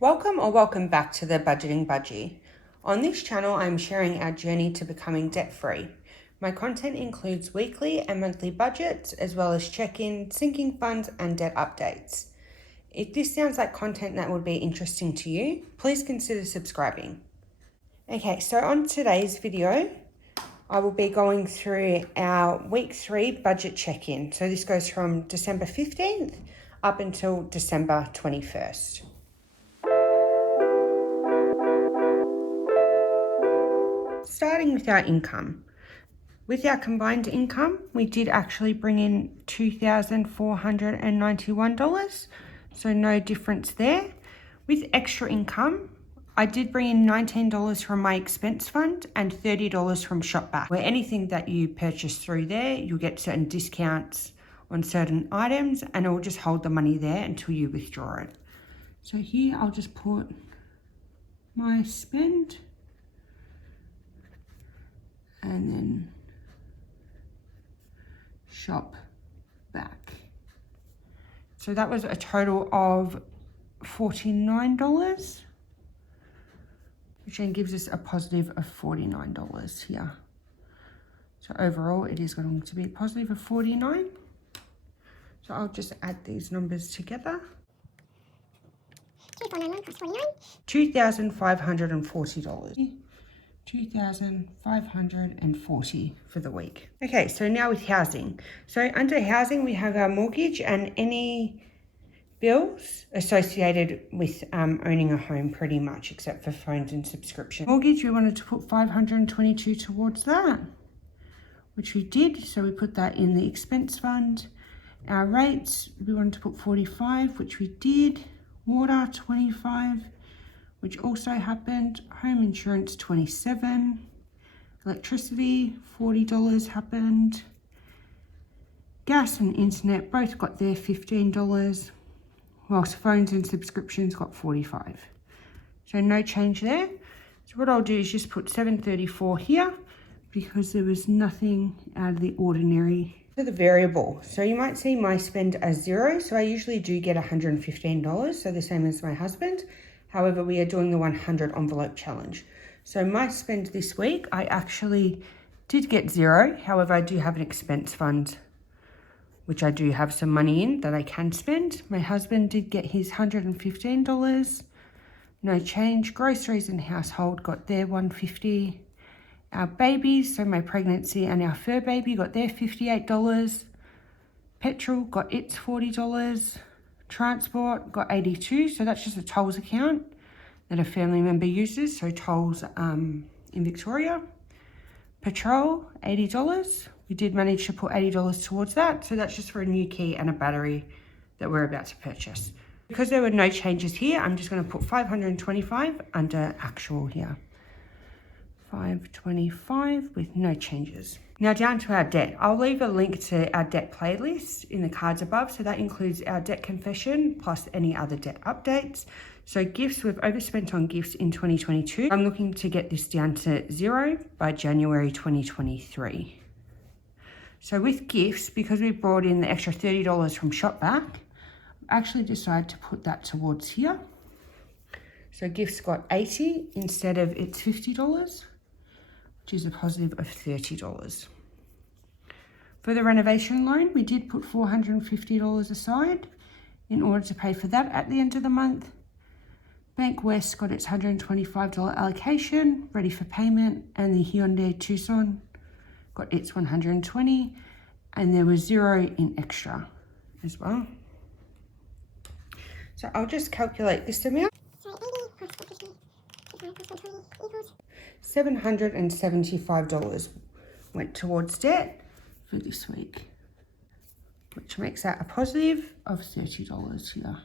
Welcome back to the Budgeting Budgie. On this channel, I'm sharing our journey to becoming debt-free. My content includes weekly and monthly budgets, as well as check-in, sinking funds, and debt updates. If this sounds like content that would be interesting to you, please consider subscribing. Okay, so on today's video, I will be going through our week 3 budget check-in. So this goes from December 15th up until December 21st. Starting with our income. With our combined income, we did actually bring in $2,491, so no difference there. With extra income, I did bring in $19 from my expense fund and $30 from Shopback, where anything that you purchase through there, you'll get certain discounts on certain items and it will just hold the money there until you withdraw it. So here I'll just put my spend and then shop back. So that was a total of $49, which then gives us a positive of $49 here. So overall it is going to be a positive of $49. So I'll just add these numbers together. 2,540 dollars. $2,540 for the week. Okay, so now with housing. So under housing, we have our mortgage and any bills associated with owning a home pretty much, except for phones and subscription. Mortgage, we wanted to put $522 towards that, which we did. So we put that in the expense fund. Our rates, we wanted to put 45, which we did. Water, 25. Which also happened. Home insurance, 27. Electricity, $40 happened. Gas and internet both got their $15, whilst phones and subscriptions got 45. So no change there. So what I'll do is just put 734 here because there was nothing out of the ordinary. For the variable, so you might see my spend as 0. So I usually do get $115, so the same as my husband. However, we are doing the 100 envelope challenge. So my spend this week, I actually did get 0. However, I do have an expense fund, which I do have some money in that I can spend. My husband did get his $115. No change. Groceries and household got their $150. Our babies, so my pregnancy and our fur baby got their $58. Petrol got its $40. Transport got 82, so that's just a tolls account that a family member uses, so tolls in Victoria. Petrol, $80. We did manage to put $80 towards that, so that's just for a new key and a battery that we're about to purchase. Because there were no changes here, I'm just going to put 525 under actual here. 525 with no changes. Now down to our debt. I'll leave a link to our debt playlist in the cards above. So that includes our debt confession plus any other debt updates. So gifts, we've overspent on gifts in 2022. I'm looking to get this down to 0 by January 2023. So with gifts, because we brought in the extra $30 from Shopback, I actually decided to put that towards here. So gifts got 80 instead of its $50. Which is a positive of $30. For the renovation loan, we did put $450 aside in order to pay for that at the end of the month. Bank West got its $125 allocation ready for payment, and the Hyundai Tucson got its $120, and there was 0 in extra as well. So I'll just calculate this amount. $775 went towards debt for this week, which makes that a positive of $30 here.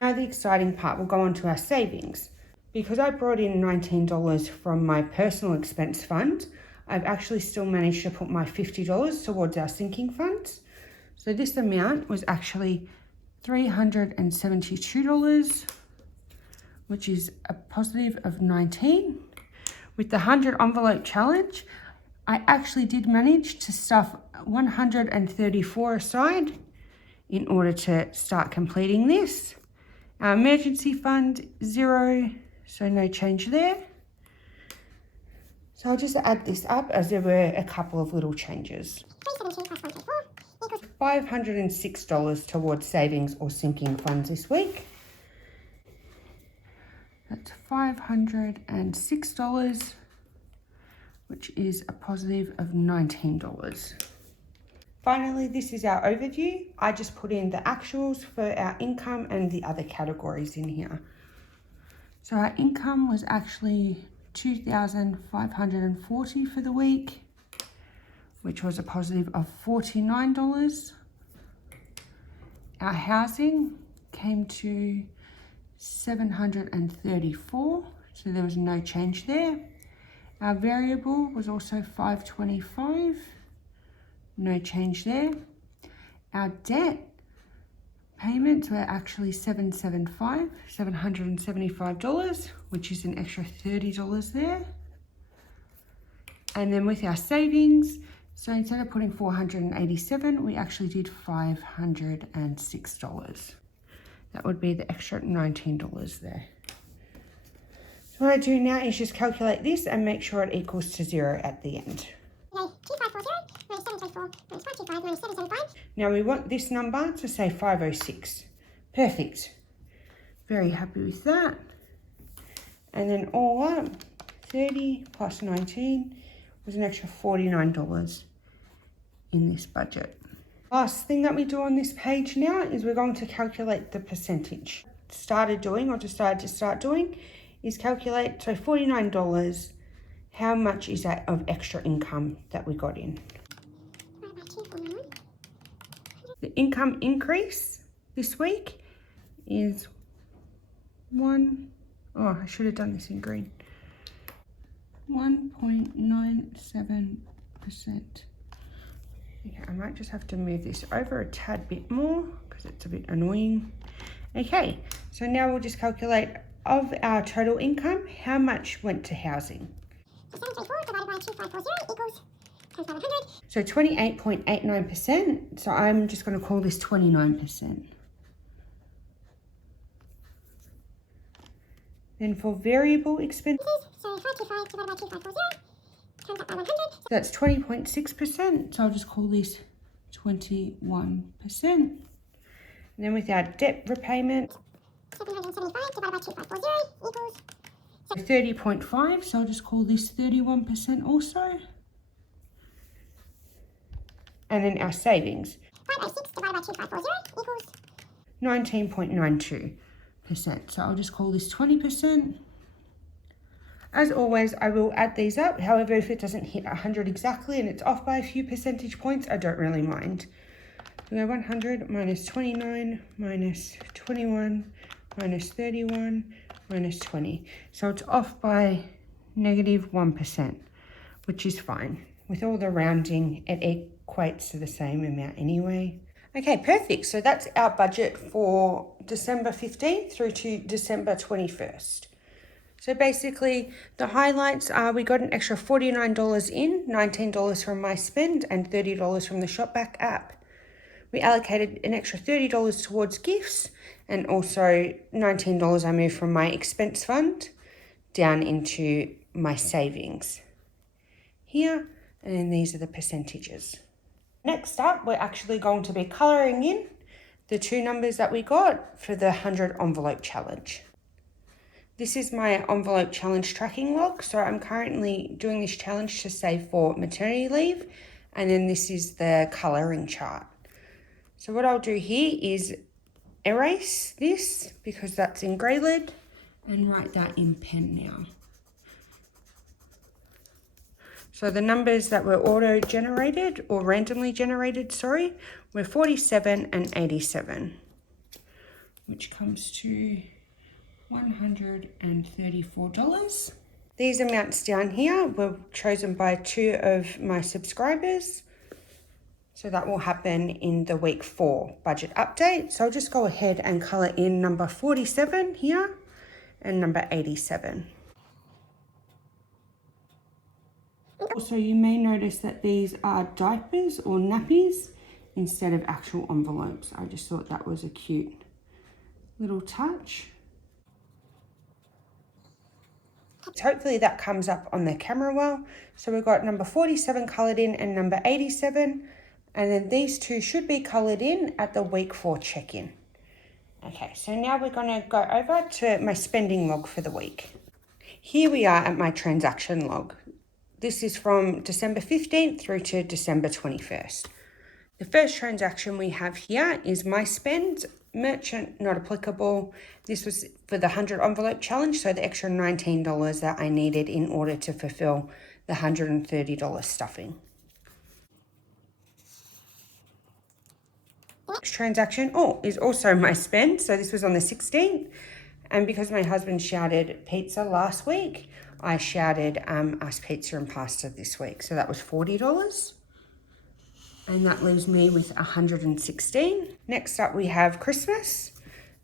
Now the exciting part, we'll go on to our savings. Because I brought in $19 from my personal expense fund, I've actually still managed to put my $50 towards our sinking funds. So this amount was actually $372, which is a positive of 19. With the 100 envelope challenge, I actually did manage to stuff 134 aside in order to start completing this. Our emergency fund, 0, so no change there. So I'll just add this up as there were a couple of little changes. $506 towards savings or sinking funds this week. That's $506, which is a positive of $19. Finally, this is our overview. I just put in the actuals for our income and the other categories in here. So our income was actually $2,540 for the week, which was a positive of $49. Our housing came to $734, so there was no change there. Our variable was also $525, no change there. Our debt payments were actually $775, which is an extra $30 there. And then with our savings, so instead of putting $487, we actually did $506. That would be the extra $19 there. So what I do now is just calculate this and make sure it equals to 0 at the end. Okay, 2540 minus 724 minus 525 minus 775. Now we want this number to say 506. Perfect. Very happy with that. And then all up, 30 plus 19 was an extra $49 in this budget. Last thing that we do on this page now is we're going to calculate the percentage. Decided to start doing is calculate, so $49, how much is that of extra income that we got in? The income increase this week is I should have done this in green. 1.97%. Okay, I might just have to move this over a tad bit more because it's a bit annoying. Okay, so now we'll just calculate of our total income, how much went to housing. So 28.89%, so I'm just going to call this 29%. Then for variable expenses, so 525 divided by 2540 times that by 100. That's 20.6%, so I'll just call this 21%. And then with our debt repayment, 775 divided by 2540 equals 30.5, so I'll just call this 31% also. And then our savings, 506 divided by 2540 equals 19.92%, so I'll just call this 20%. As always, I will add these up. However, if it doesn't hit 100 exactly and it's off by a few percentage points, I don't really mind. We go 100 minus 29 minus 21 minus 31 minus 20. So it's off by -1%, which is fine. With all the rounding, it equates to the same amount anyway. Okay, perfect. So that's our budget for December 15th through to December 21st. So basically, the highlights are we got an extra $49 in, $19 from my spend and $30 from the Shopback app. We allocated an extra $30 towards gifts and also $19 I moved from my expense fund down into my savings here, and then these are the percentages. Next up, we're actually going to be colouring in the two numbers that we got for the 100 envelope challenge. This is my envelope challenge tracking log. So I'm currently doing this challenge to save for maternity leave. And then this is the colouring chart. So what I'll do here is erase this because that's in grey lead and write that in pen now. So the numbers that were auto-generated or randomly generated, were 47 and 87, which comes to $134. These amounts down here were chosen by 2 of my subscribers. So that will happen in the week 4 budget update. So I'll just go ahead and colour in number 47 here and number 87. Also, you may notice that these are diapers or nappies instead of actual envelopes. I just thought that was a cute little touch. Hopefully that comes up on the camera well. So we've got number 47 coloured in and number 87. And then these two should be coloured in at the week 4 check-in. Okay, so now we're going to go over to my spending log for the week. Here we are at my transaction log. This is from December 15th through to December 21st. The first transaction we have here is my spend, merchant not applicable. This was for the 100 envelope challenge, so the extra $19 that I needed in order to fulfill the $130 stuffing. Next transaction is also my spend, so this was on the 16th, and because my husband shouted pizza last week, I shouted us pizza and pasta this week, so that was $40. And that leaves me with $116. Next up we have Christmas.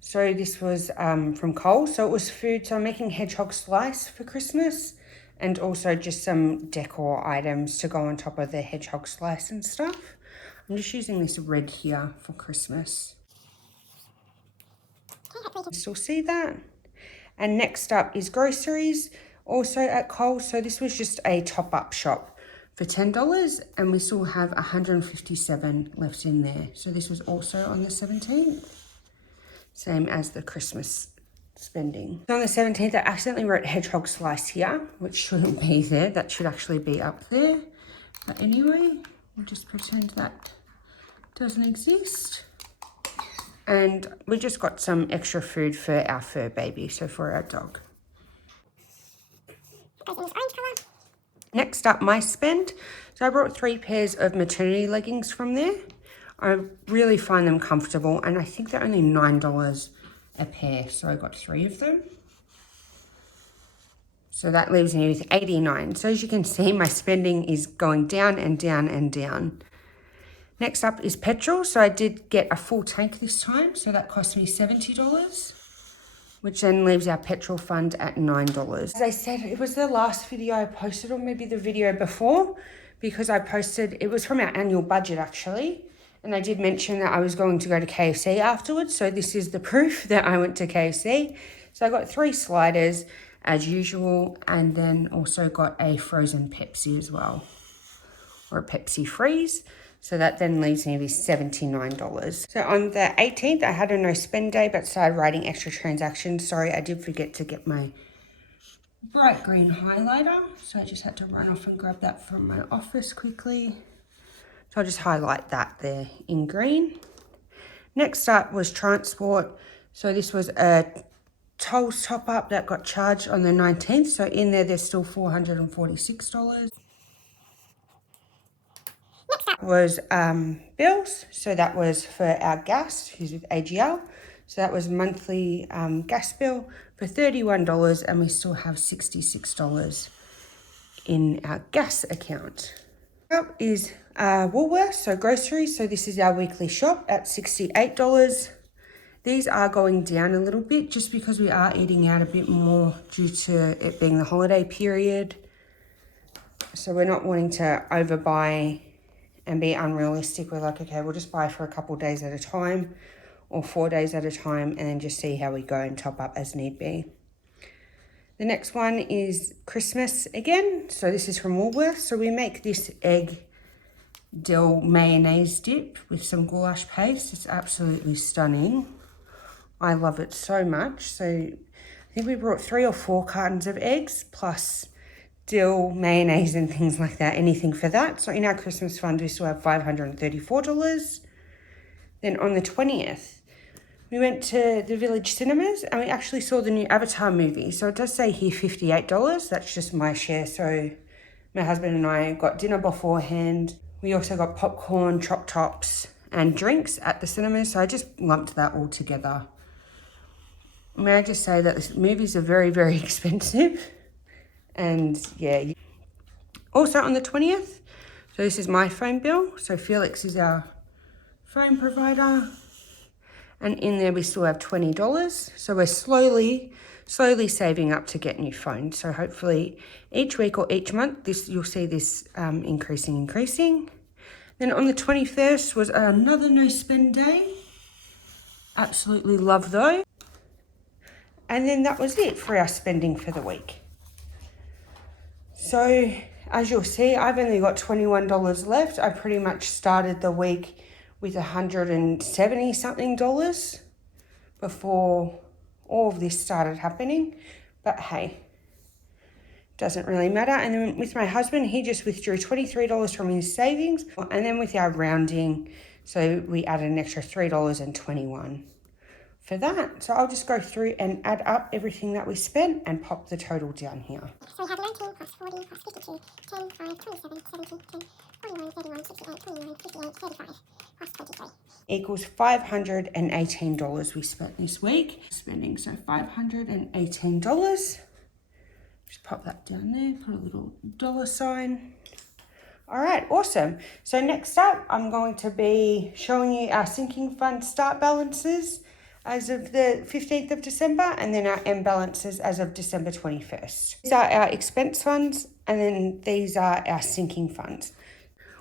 So this was from Coles. So it was food. So I'm making hedgehog slice for Christmas and also just some decor items to go on top of the hedgehog slice and stuff. I'm just using this red here for Christmas. Still see that? And next up is groceries, also at Coles. So this was just a top-up shop for $10, and we still have $157 left in there. So this was also on the 17th, same as the Christmas spending. So on the 17th, I accidentally wrote hedgehog slice here, which shouldn't be there. That should actually be up there. But anyway, we'll just pretend that doesn't exist. And we just got some extra food for our fur baby, so for our dog. Next up, my spend. So I brought 3 pairs of maternity leggings from there. I really find them comfortable, and I think they're only $9 a pair, so I got 3 of them. So that leaves me with $89. So as you can see, my spending is going down and down and down. Next up is petrol. So I did get a full tank this time, so that cost me $70. Which then leaves our petrol fund at $9. As I said, it was the last video I posted, or maybe the video before, because I posted, it was from our annual budget actually, and I did mention that I was going to go to KFC afterwards, so this is the proof that I went to KFC. So I got 3 sliders as usual, and then also got a frozen Pepsi as well, or a Pepsi freeze. So that then leaves me with $79. So on the 18th, I had a no spend day, but started writing extra transactions. Sorry, I did forget to get my bright green highlighter. So I just had to run off and grab that from my office quickly. So I'll just highlight that there in green. Next up was transport. So this was a tolls top up that got charged on the 19th. So in there's still $446. Was bills, so that was for our gas, who's with AGL, so that was monthly gas bill for $31, and we still have $66 in our gas account. Up is Woolworths, so groceries, so this is our weekly shop at $68. These are going down a little bit just because we are eating out a bit more due to it being the holiday period, so we're not wanting to overbuy and be unrealistic. We're like, okay, we'll just buy for a couple of days at a time or 4 days at a time, and then just see how we go and top up as need be. The next one is Christmas again. So this is from Woolworths. So we make this egg dill mayonnaise dip with some goulash paste. It's absolutely stunning. I love it so much. So I think we brought 3 or 4 cartons of eggs plus dill, mayonnaise and things like that, anything for that. So in our Christmas fund, we still have $534. Then on the 20th, we went to the Village Cinemas and we actually saw the new Avatar movie. So it does say here $58. That's just my share. So my husband and I got dinner beforehand. We also got popcorn, chop tops and drinks at the cinemas. So I just lumped that all together. May I just say that the movies are very, very expensive. And yeah, also on the 20th, so this is my phone bill. So Felix is our phone provider. And in there we still have $20. So we're slowly saving up to get new phones. So hopefully each week or each month, you'll see this increasing. Then on the 21st was another no spend day. Absolutely love those. And then that was it for our spending for the week. So as you'll see, I've only got $21 left. I pretty much started the week with $170 something before all of this started happening. But hey, doesn't really matter. And then with my husband, he just withdrew $23 from his savings. And then with our rounding, so we added an extra $3.21 for that. So I'll just go through and add up everything that we spent and pop the total down here. So we have 19 plus 40 plus 52, 10, 5, 27, 17, 10, 41, 31, 68, 29, 58, 35, plus 23. Equals $518 we spent this week. Spending, so $518. Just pop that down there, put a little dollar sign. All right, awesome. So next up, I'm going to be showing you our sinking fund start balances as of the 15th of December, and then our end balances as of December 21st. These are our expense funds, and then these are our sinking funds.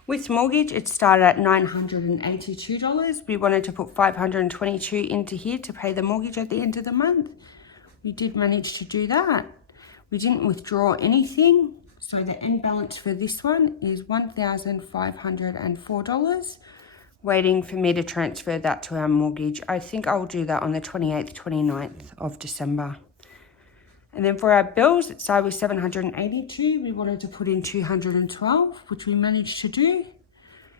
With mortgage, it started at $982. We wanted to put $522 into here to pay the mortgage at the end of the month. We did manage to do that. We didn't withdraw anything, so the end balance for this one is $1,504. Waiting for me to transfer that to our mortgage. I think I'll do that on the 28th, 29th of December. And then for our bills, it started with $782. We wanted to put in $212, which we managed to do.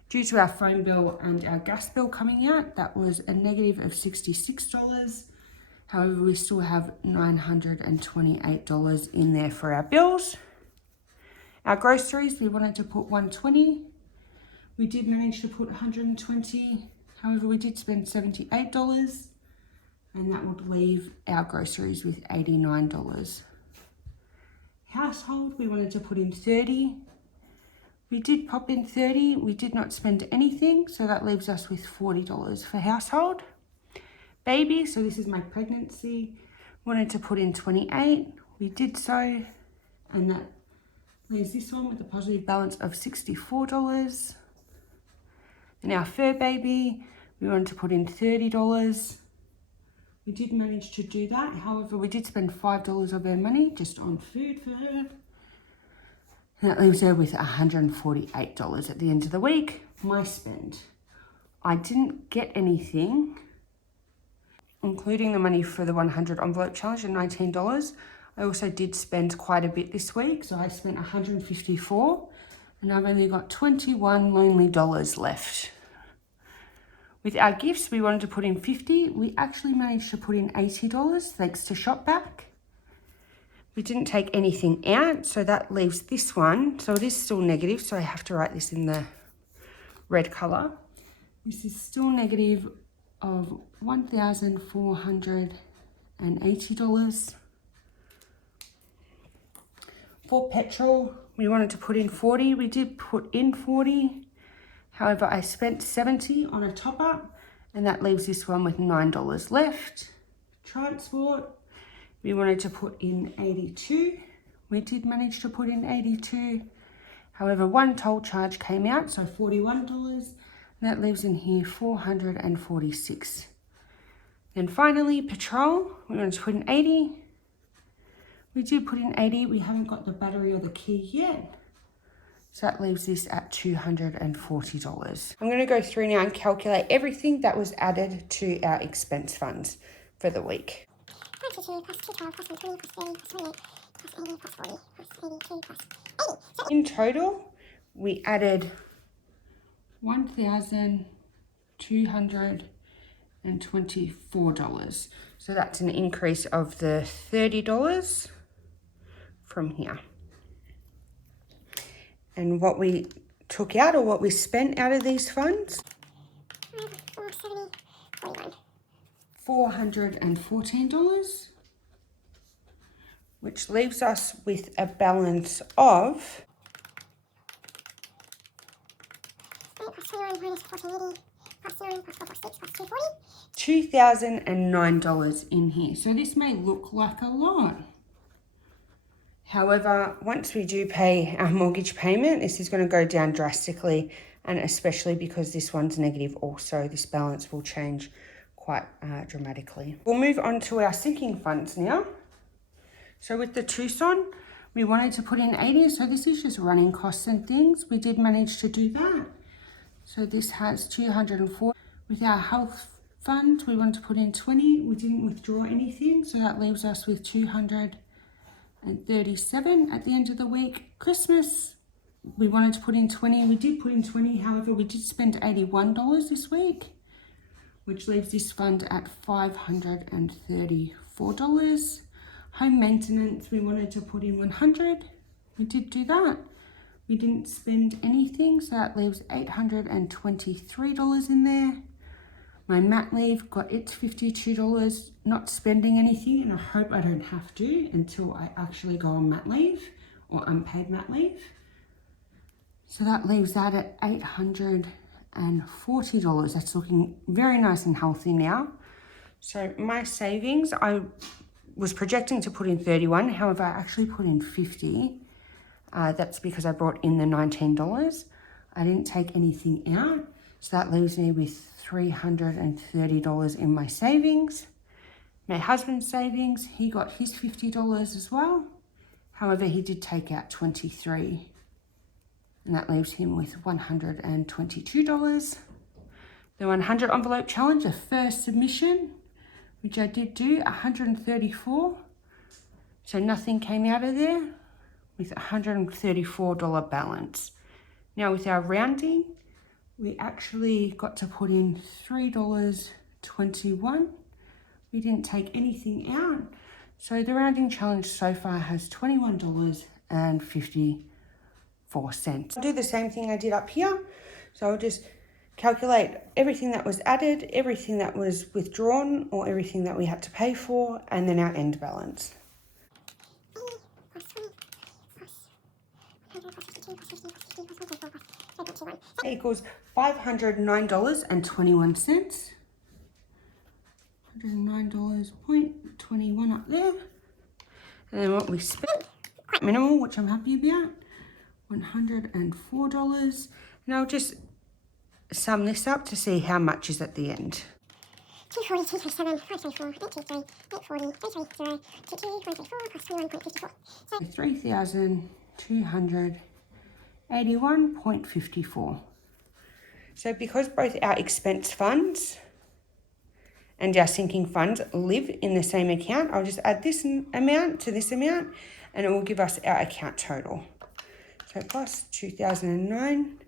Due to our phone bill and our gas bill coming out, that was a negative of $66. However, we still have $928 in there for our bills. Our groceries, we wanted to put $120. We did manage to put $120. However, we did spend $78. And that would leave our groceries with $89. Household, we wanted to put in $30. We did pop in $30. We did not spend anything, so that leaves us with $40 for household. Baby, so this is my pregnancy, wanted to put in $28. We did so, and that leaves this one with a positive balance of $64. And our fur baby, we wanted to put in $30. We did manage to do that. However, we did spend $5 of her money just on food for her. And that leaves her with $148 at the end of the week. My spend. I didn't get anything, including the money for the 100 envelope challenge and $19. I also did spend quite a bit this week. So I spent $154 and I've only got $21 lonely dollars left. With our gifts, we wanted to put in $50. We actually managed to put in $80 thanks to ShopBack. We didn't take anything out, so that leaves this one. So it is still negative, so I have to write this in the red color. This is still negative of $1,480. For petrol, we wanted to put in $40. We did put in $40. However, I spent $70 on a top up, and that leaves this one with $9 left. Transport, we wanted to put in $82. We did manage to put in $82. However, one toll charge came out, so $41. And that leaves in here $446. Then finally, petrol, we wanted to put in $80. We did put in $80. We haven't got the battery or the key yet. So that leaves this at $240. I'm going to go through now and calculate everything that was added to our expense funds for the week. 92 plus 212 plus 120 plus 30 plus 28 plus 80 plus 40 plus 82 plus 80. In total, we added $1,224. So that's an increase of the $30 from here. And what we took out or what we spent out of these funds? $414, which leaves us with a balance of $2,009 in here. So this may look like a lot. However, once we do pay our mortgage payment, this is going to go down drastically, and especially because this one's negative also, this balance will change quite dramatically. We'll move on to our sinking funds now. So with the Tucson, we wanted to put in 80, so this is just running costs and things. We did manage to do that. So this has 204. With our health fund, we wanted to put in 20. We didn't withdraw anything, so that leaves us with 237 at the end of the week. Christmas, we wanted to put in 20. We did put in 20, however, we did spend $81 this week, which leaves this fund at $534. Home maintenance, we wanted to put in 100. We did do that. We didn't spend anything, so that leaves $823 in there. My mat leave got its $52, not spending anything, and I hope I don't have to until I actually go on mat leave or unpaid mat leave. So that leaves that at $840. That's looking very nice and healthy now. So my savings, I was projecting to put in 31, however, I actually put in 50. That's because I brought in the $19. I didn't take anything out, so that leaves me with $330 in my savings. My husband's savings, he got his $50 as well. However, he did take out 23, and that leaves him with $122. The 100 envelope challenge, the first submission, which I did do, 134. So nothing came out of there, with $134 balance. Now with our rounding, we actually got to put in $3.21. We didn't take anything out. So the rounding challenge so far has $21.54. I'll do the same thing I did up here. So I'll just calculate everything that was added, everything that was withdrawn, or everything that we had to pay for, and then our end balance. Equals $509.21. $109.21 up there. And then what we spent, quite minimal, which I'm happy about, $104. And I'll just sum this up to see how much is at the end. 240, 237, 534, 823, 840, 830, 22, 134, plus 21.54. $3,281.54. So because both our expense funds and our sinking funds live in the same account, I'll just add this amount to this amount, and it will give us our account total. So plus 2009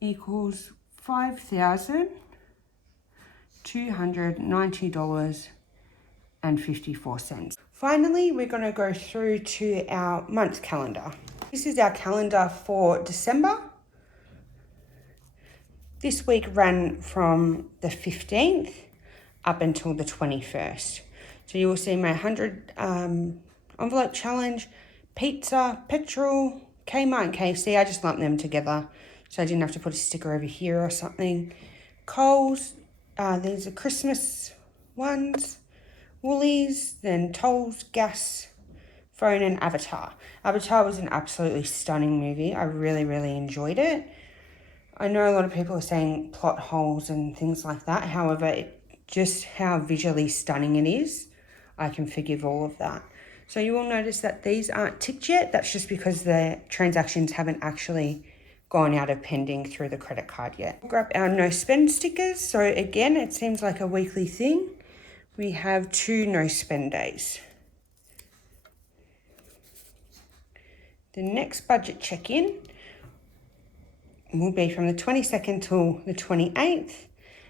equals $5,290.54. Finally, we're going to go through to our month calendar. This is our calendar for December. This week ran from the 15th up until the 21st. So you will see my 100 envelope challenge, pizza, petrol, Kmart and KFC. I just lumped them together so I didn't have to put a sticker over here or something. Coles, these are Christmas ones. Woolies, then Tolls, gas, phone, and Avatar. Avatar was an absolutely stunning movie. I really, really enjoyed it. I know a lot of people are saying plot holes and things like that. However, just how visually stunning it is, I can forgive all of that. So you will notice that these aren't ticked yet. That's just because the transactions haven't actually gone out of pending through the credit card yet. We'll grab our no spend stickers. So again, it seems like a weekly thing. We have 2 no spend days. The next budget check-in will be from the 22nd till the 28th.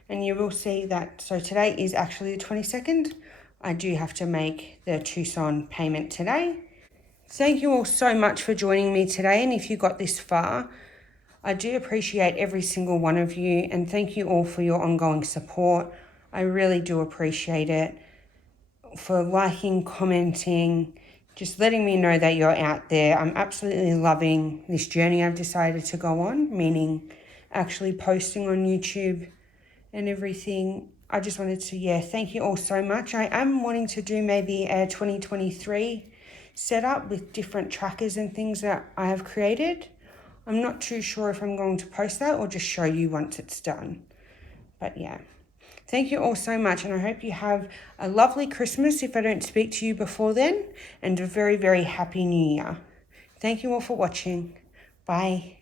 And you will see that, so today is actually the 22nd. I do have to make the Tucson payment today. Thank you all so much for joining me today. And if you got this far, I do appreciate every single one of you. And thank you all for your ongoing support. I really do appreciate it. For liking, commenting, just letting me know that you're out there. I'm absolutely loving this journey I've decided to go on, meaning actually posting on YouTube and everything. I just wanted to, thank you all so much. I am wanting to do maybe a 2023 setup with different trackers and things that I have created. I'm not too sure if I'm going to post that or just show you once it's done. But yeah, Thank you all so much, and I hope you have a lovely Christmas if I don't speak to you before then, and a very, very happy New Year. Thank you all for watching. Bye.